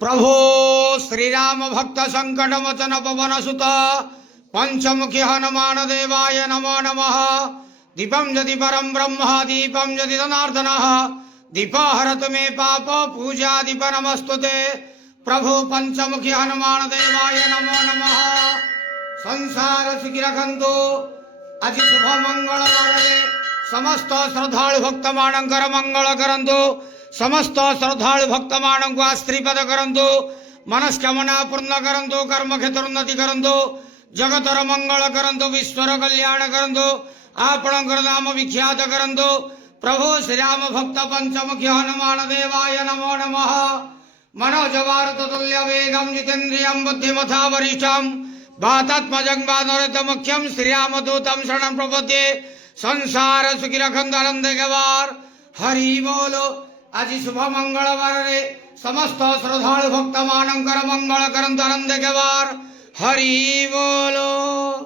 प्रभो श्रीराम भक्त संकट मोचन पवन सुत पंचमुखी हनुमान देवाय नमो नमः। दीपं यदि परम ब्रह्म दीपं यदि जनार्दन दीपा हरतु मे पाप पूजा दीप नमस्तुते। प्रभु पंचमुखी हनुमान देवाय नमो नमः। संसार सुखी रखंतु आज शुभ मंगलवार समस्त श्रद्धालु भक्त मानकर मंगल करंतु। समस्त श्रद्धालु भक्त मान को आश्रीपद करंतु। मनस्कामना पूर्ण करंतु। कर्म क्षेत्र उन्नति करंतु। जगतर मंगल करंतु। विश्वर कल्याण करंतु। आपणकर नाम विख्यात करंतु। प्रभु श्रीराम भक्त पंचमुखी हनुमान देवाय नमो नमः। मनोजवारुतुल्य वेगं जितेन्द्रियं बुद्धिमता वरिष्ठं वातात्मजं वानरतमुख्यं श्रीरामदूतं शरणं प्रपद्ये। संसार सुखी रखंतु आनंद गवार हरि बोलो। आज शुभ मंगलवार रे समस्त श्रद्धालु भक्त मानकर मंगल करंतु आनंद गवार हरि बोलो।